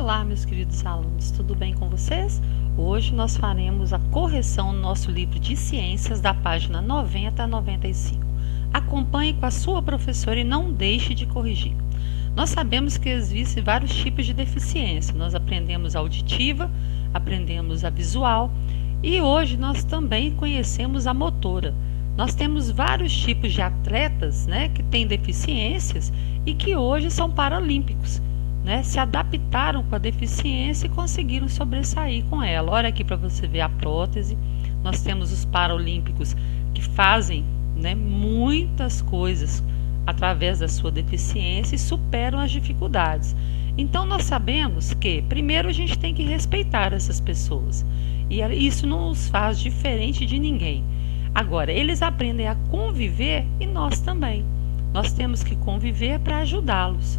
Olá, meus queridos alunos, tudo bem com vocês? Hoje nós faremos a correção no nosso livro de ciências da página 90 a 95. Acompanhe com a sua professora e não deixe de corrigir. Nós sabemos que existem vários tipos de deficiência. Nós aprendemos a auditiva, aprendemos a visual e hoje nós também conhecemos a motora. Nós temos vários tipos de atletas, que têm deficiências e que hoje são paralímpicos. Se adaptaram com a deficiência e conseguiram sobressair com ela. Olha aqui para você ver a prótese. Nós temos os paralímpicos que fazem muitas coisas através da sua deficiência e superam as dificuldades. Então nós sabemos que primeiro a gente tem que respeitar essas pessoas e isso não os faz diferente de ninguém. Agora, eles aprendem a conviver e nós também. Nós temos que conviver para ajudá-los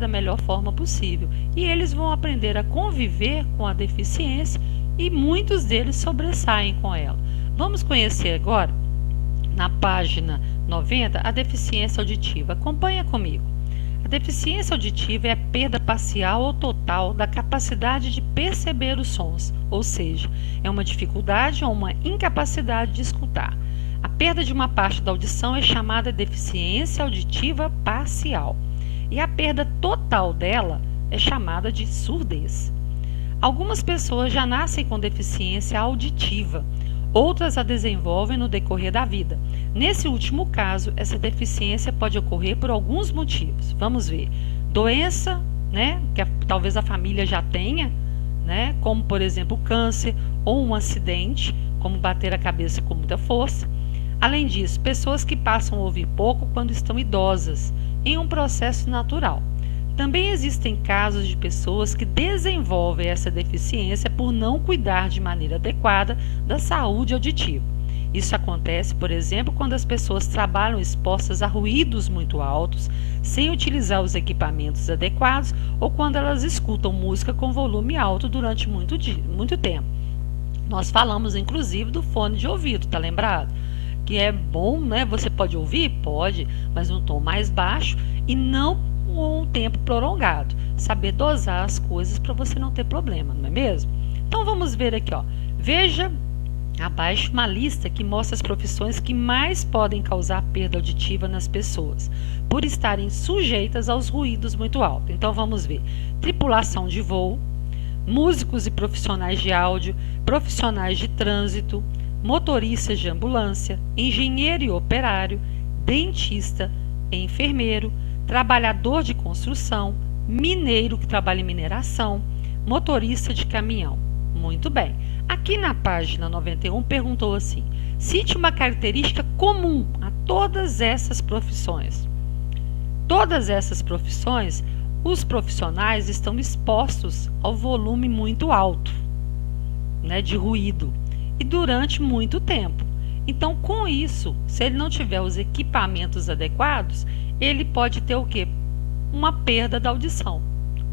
da melhor forma possível. E eles vão aprender a conviver com a deficiência e muitos deles sobressaem com ela. Vamos conhecer agora, na página 90, a deficiência auditiva. Acompanha comigo. A deficiência auditiva é a perda parcial ou total da capacidade de perceber os sons, ou seja, é uma dificuldade ou uma incapacidade de escutar. A perda de uma parte da audição é chamada deficiência auditiva parcial. E a perda total dela é chamada de surdez. Algumas pessoas já nascem com deficiência auditiva, outras a desenvolvem no decorrer da vida. Nesse último caso, essa deficiência pode ocorrer por alguns motivos. Vamos ver. Doença, que talvez a família já tenha, como por exemplo câncer ou um acidente, como bater a cabeça com muita força. Além disso, pessoas que passam a ouvir pouco quando estão idosas, em um processo natural. Também existem casos de pessoas que desenvolvem essa deficiência por não cuidar de maneira adequada da saúde auditiva. Isso acontece, por exemplo, quando as pessoas trabalham expostas a ruídos muito altos, sem utilizar os equipamentos adequados, ou quando elas escutam música com volume alto durante muito tempo. Nós falamos, inclusive, do fone de ouvido, tá lembrado? Que é bom, Você pode ouvir? Pode, mas num tom mais baixo e não um tempo prolongado. Saber dosar as coisas para você não ter problema, não é mesmo? Então vamos ver aqui, ó. Veja abaixo uma lista que mostra as profissões que mais podem causar perda auditiva nas pessoas, por estarem sujeitas aos ruídos muito altos. Então vamos ver. Tripulação de voo, músicos e profissionais de áudio, profissionais de trânsito, motoristas de ambulância, engenheiro e operário, dentista, enfermeiro, trabalhador de construção, mineiro que trabalha em mineração, motorista de caminhão. Muito bem. Aqui na página 91 perguntou assim: cite uma característica comum a todas essas profissões. Todas essas profissões, os profissionais estão expostos ao volume muito alto, de ruído. E durante muito tempo. Então, com isso, se ele não tiver os equipamentos adequados, ele pode ter o quê? Uma perda da audição.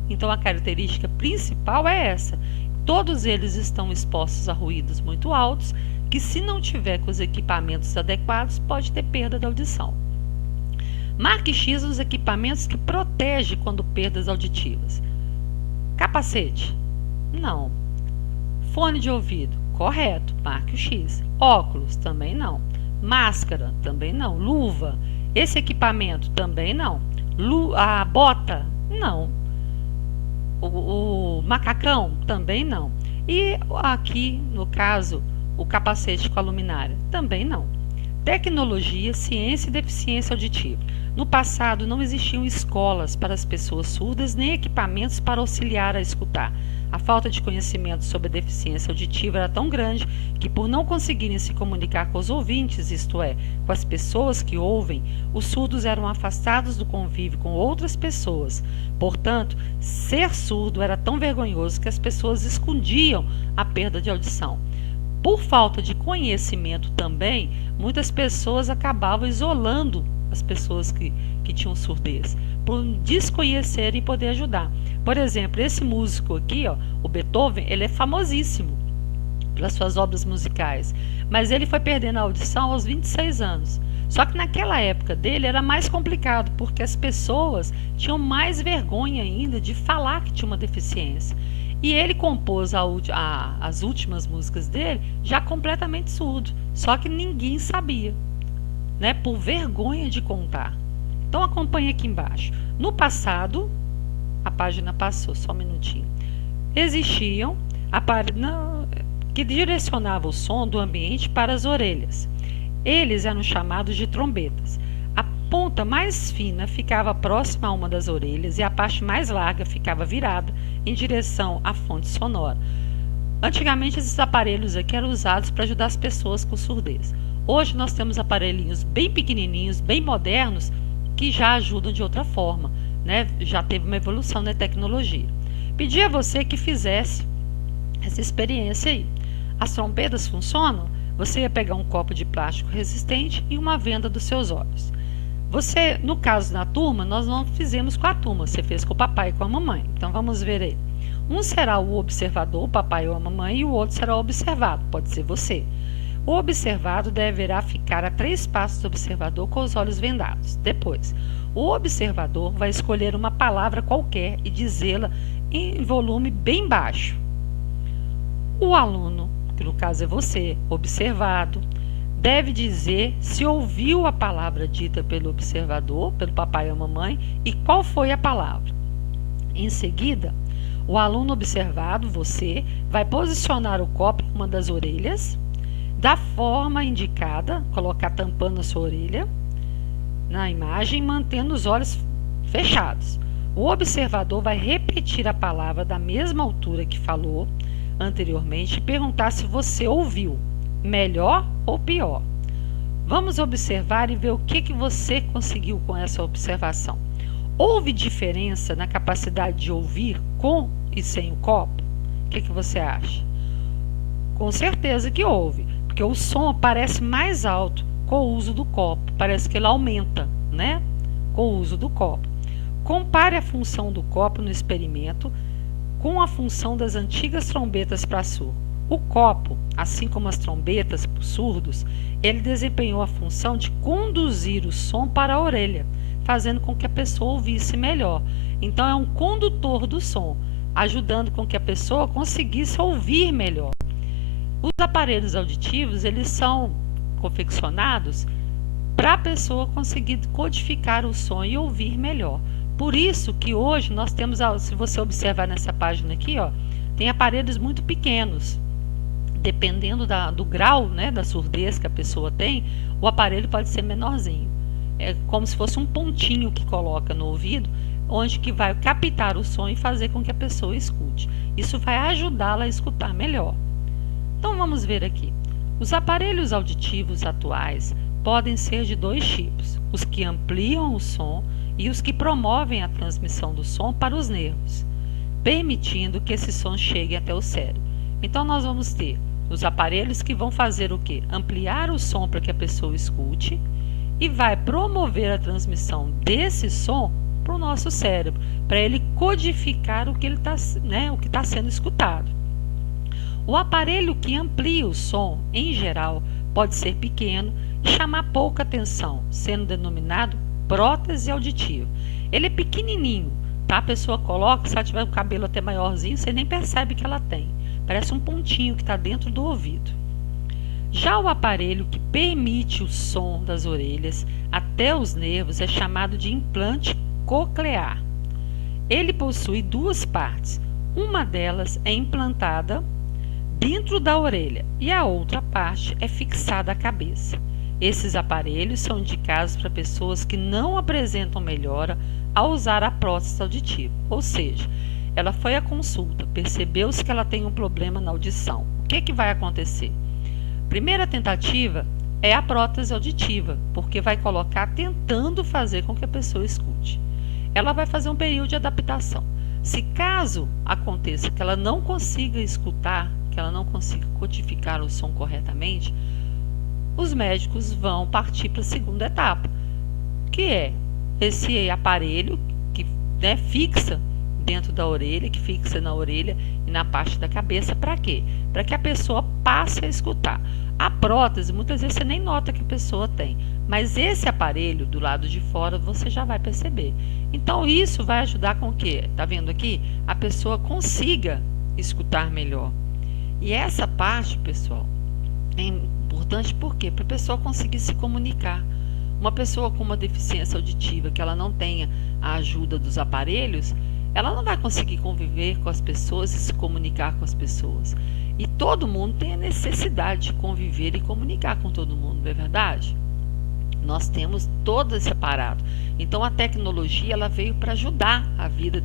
Então, a característica principal é essa. Todos eles estão expostos a ruídos muito altos, que se não tiver com os equipamentos adequados, pode ter perda da audição. Marque X os equipamentos que protegem quando perdas auditivas. Capacete? Não. Fone de ouvido? Correto, marque o X. Óculos? Também não. Máscara? Também não. Luva? Esse equipamento? Também não. A bota? Não. O macacão? Também não. E aqui, no caso, o capacete com a luminária? Também não. Tecnologia, ciência e deficiência auditiva. No passado, não existiam escolas para as pessoas surdas nem equipamentos para auxiliar a escutar. A falta de conhecimento sobre a deficiência auditiva era tão grande que, por não conseguirem se comunicar com os ouvintes, isto é, com as pessoas que ouvem, os surdos eram afastados do convívio com outras pessoas. Portanto, ser surdo era tão vergonhoso que as pessoas escondiam a perda de audição. Por falta de conhecimento também, muitas pessoas acabavam isolando as pessoas que tinham surdez, por desconhecerem e poder ajudar. Por exemplo, esse músico aqui, o Beethoven, ele é famosíssimo pelas suas obras musicais, mas ele foi perdendo a audição aos 26 anos. Só que naquela época dele era mais complicado, porque as pessoas tinham mais vergonha ainda de falar que tinha uma deficiência. E ele compôs as últimas músicas dele já completamente surdo, só que ninguém sabia, né, por vergonha de contar. Então acompanhe aqui embaixo. No passado, a página passou, só um minutinho. Existiam que direcionavam o som do ambiente para as orelhas. Eles eram chamados de trombetas. A ponta mais fina ficava próxima a uma das orelhas e a parte mais larga ficava virada em direção à fonte sonora. Antigamente esses aparelhos aqui eram usados para ajudar as pessoas com surdez. Hoje nós temos aparelhinhos bem pequenininhos, bem modernos, que já ajudam de outra forma, né? Já teve uma evolução na tecnologia. Pedi a você que fizesse essa experiência aí. As trombetas funcionam? Você ia pegar um copo de plástico resistente e uma venda dos seus olhos. Você, no caso da turma, nós não fizemos com a turma, você fez com o papai e com a mamãe. Então vamos ver aí. Um será o observador, o papai ou a mamãe, e o outro será o observado, pode ser você. O observado deverá ficar a 3 passos do observador com os olhos vendados. Depois, o observador vai escolher uma palavra qualquer e dizê-la em volume bem baixo. O aluno, que no caso é você, observado, deve dizer se ouviu a palavra dita pelo observador, pelo papai ou a mamãe, e qual foi a palavra. Em seguida, o aluno observado, você, vai posicionar o copo em uma das orelhas, da forma indicada, colocar tampando a sua orelha, na imagem, mantendo os olhos fechados. O observador vai repetir a palavra da mesma altura que falou anteriormente e perguntar se você ouviu, melhor ou pior. Vamos observar e ver o que você conseguiu com essa observação. Houve diferença na capacidade de ouvir com e sem o copo? O que você acha? Com certeza que houve, porque o som parece mais alto com o uso do copo, parece que ele aumenta, né? Com o uso do copo. Compare a função do copo no experimento com a função das antigas trombetas para surdo. O copo, assim como as trombetas para surdos, ele desempenhou a função de conduzir o som para a orelha, fazendo com que a pessoa ouvisse melhor. Então é um condutor do som, ajudando com que a pessoa conseguisse ouvir melhor. Os aparelhos auditivos, eles são confeccionados para a pessoa conseguir codificar o som e ouvir melhor. Por isso que hoje nós temos, se você observar nessa página aqui, ó, tem aparelhos muito pequenos. Dependendo do grau, né, da surdez que a pessoa tem, o aparelho pode ser menorzinho. É como se fosse um pontinho que coloca no ouvido, onde que vai captar o som e fazer com que a pessoa escute. Isso vai ajudá-la a escutar melhor. Então vamos ver aqui. Os aparelhos auditivos atuais podem ser de 2 tipos: os que ampliam o som e os que promovem a transmissão do som para os nervos, permitindo que esse som chegue até o cérebro. Então nós vamos ter os aparelhos que vão fazer o quê? Ampliar o som para que a pessoa escute e vai promover a transmissão desse som para o nosso cérebro, para ele codificar o que está sendo escutado. O aparelho que amplia o som, em geral, pode ser pequeno e chamar pouca atenção, sendo denominado prótese auditiva. Ele é pequenininho, tá? A pessoa coloca, se ela tiver o cabelo até maiorzinho, você nem percebe que ela tem. Parece um pontinho que está dentro do ouvido. Já o aparelho que permite o som das orelhas até os nervos é chamado de implante coclear. Ele possui 2 partes. Uma delas é implantada dentro da orelha e a outra parte é fixada à cabeça. Esses aparelhos são indicados para pessoas que não apresentam melhora ao usar a prótese auditiva, ou seja, ela foi à consulta, percebeu-se que ela tem um problema na audição. O que vai acontecer? Primeira tentativa é a prótese auditiva, porque vai colocar tentando fazer com que a pessoa escute. Ela vai fazer um período de adaptação. Se caso aconteça que ela não consiga escutar, que ela não consiga codificar o som corretamente, os médicos vão partir para a segunda etapa, que é esse aparelho que fixa dentro da orelha, que fixa na orelha e na parte da cabeça. Para quê? Para que a pessoa passe a escutar. A prótese, muitas vezes você nem nota que a pessoa tem, Mas esse aparelho do lado de fora você já vai perceber. Então isso vai ajudar com que, tá vendo aqui? A pessoa consiga escutar melhor. E essa parte, pessoal, é importante por quê? Para a pessoa conseguir se comunicar. Uma pessoa com uma deficiência auditiva que ela não tenha a ajuda dos aparelhos, ela não vai conseguir conviver com as pessoas e se comunicar com as pessoas. E todo mundo tem a necessidade de conviver e comunicar com todo mundo, não é verdade? Nós temos todo esse aparato. Então a tecnologia ela veio para ajudar a vida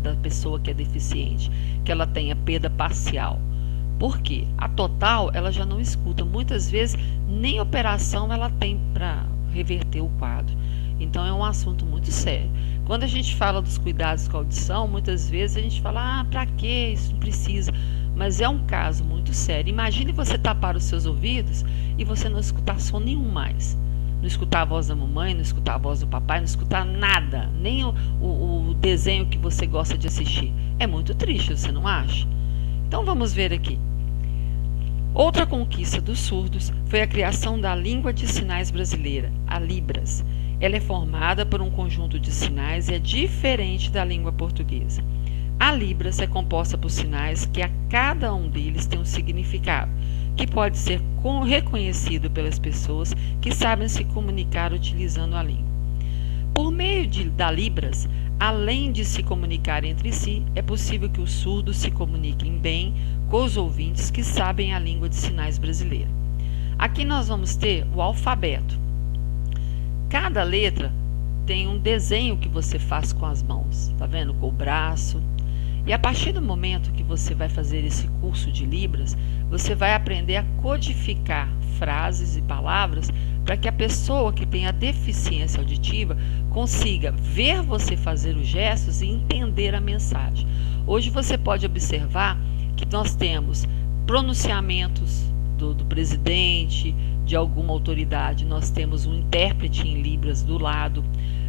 da pessoa que é deficiente, que ela tenha perda parcial. Por quê? A total ela já não escuta. Muitas vezes nem operação ela tem para reverter o quadro. Então é um assunto muito sério. Quando a gente fala dos cuidados com a audição, muitas vezes a gente fala, para que isso não precisa? Mas é um caso muito sério. Imagine você tapar os seus ouvidos e você não escutar som nenhum mais. Não escutar a voz da mamãe, não escutar a voz do papai, não escutar nada, nem o desenho que você gosta de assistir. É muito triste, você não acha? Então vamos ver aqui. Outra conquista dos surdos foi a criação da língua de sinais brasileira, a Libras. Ela é formada por um conjunto de sinais e é diferente da língua portuguesa. A Libras é composta por sinais que a cada um deles tem um significado, que pode ser reconhecido pelas pessoas que sabem se comunicar utilizando a língua. Por meio da Libras, além de se comunicar entre si, é possível que os surdos se comuniquem bem com os ouvintes que sabem a língua de sinais brasileira. Aqui nós vamos ter o alfabeto. Cada letra tem um desenho que você faz com as mãos, tá vendo? Com o braço. E a partir do momento que você vai fazer esse curso de Libras, você vai aprender a codificar frases e palavras para que a pessoa que tem a deficiência auditiva consiga ver você fazer os gestos e entender a mensagem. Hoje você pode observar que nós temos pronunciamentos do presidente, de alguma autoridade, nós temos um intérprete em Libras do lado,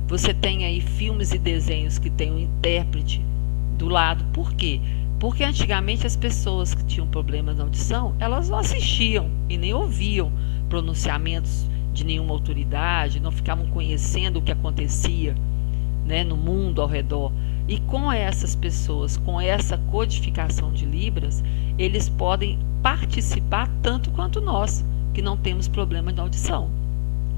você tem aí filmes e desenhos que tem um intérprete do lado. Por quê? Porque antigamente as pessoas que tinham problemas na audição, elas não assistiam e nem ouviam pronunciamentos de nenhuma autoridade, não ficavam conhecendo o que acontecia, né, no mundo ao redor. E com essas pessoas, com essa codificação de Libras, eles podem participar tanto quanto nós, que não temos problema de audição.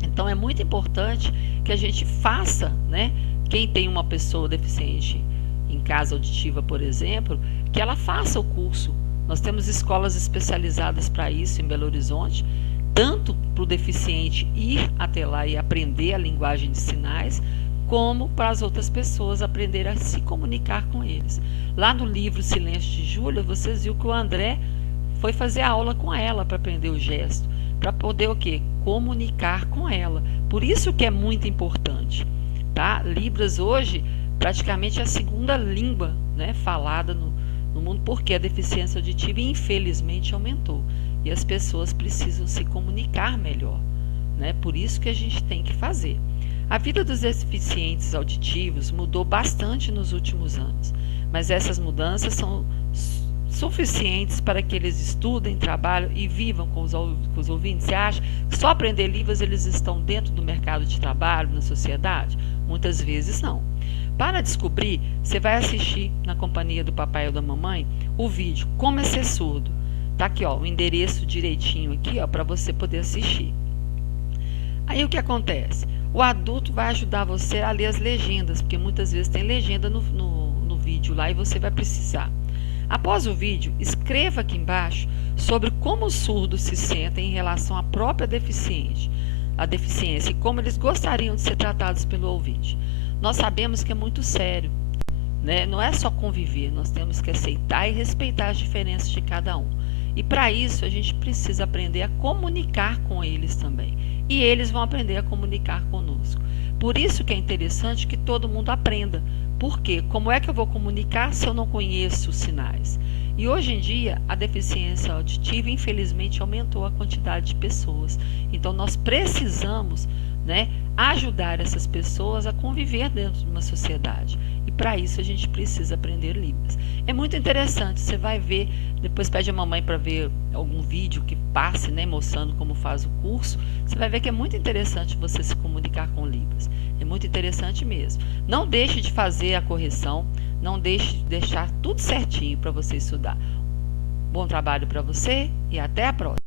Então é muito importante que a gente faça, né, quem tem uma pessoa deficiente em casa auditiva, por exemplo, que ela faça o curso. Nós temos escolas especializadas para isso em Belo Horizonte, tanto para o deficiente ir até lá e aprender a linguagem de sinais, como para as outras pessoas aprender a se comunicar com eles. Lá no livro Silêncio de Júlia, vocês viram que o André foi fazer aula com ela para aprender o gesto, para poder o quê? Comunicar com ela. Por isso que é muito importante, tá? Libras hoje praticamente é a segunda língua, né, falada no mundo, porque a deficiência auditiva infelizmente aumentou e as pessoas precisam se comunicar melhor, né? Por isso que a gente tem que fazer. A vida dos deficientes auditivos mudou bastante nos últimos anos, mas essas mudanças são suficientes para que eles estudem, trabalhem e vivam com os ouvintes. Você acha que só aprender Libras eles estão dentro do mercado de trabalho, na sociedade? Muitas vezes não. Para descobrir, você vai assistir na companhia do papai ou da mamãe o vídeo Como é Ser Surdo. Tá aqui, ó, o endereço direitinho aqui, ó, para você poder assistir. Aí o que acontece? O adulto vai ajudar você a ler as legendas, porque muitas vezes tem legenda no vídeo lá e você vai precisar. Após o vídeo, escreva aqui embaixo sobre como os surdos se sentem em relação à própria deficiência e como eles gostariam de ser tratados pelo ouvinte. Nós sabemos que é muito sério, né? Não é só conviver, nós temos que aceitar e respeitar as diferenças de cada um. E para isso a gente precisa aprender a comunicar com eles também. E eles vão aprender a comunicar conosco. Por isso que é interessante que todo mundo aprenda. Por quê? Como é que eu vou comunicar se eu não conheço os sinais? E hoje em dia, a deficiência auditiva, infelizmente, aumentou a quantidade de pessoas. Então, nós precisamos, né, ajudar essas pessoas a conviver dentro de uma sociedade. E E para isso a gente precisa aprender Libras. É muito interessante, você vai ver, depois pede a mamãe para ver algum vídeo que passe, né, mostrando como faz o curso. Você vai ver que é muito interessante você se comunicar com Libras. É muito interessante mesmo. Não deixe de fazer a correção, não deixe de deixar tudo certinho para você estudar. Bom trabalho para você e até a próxima.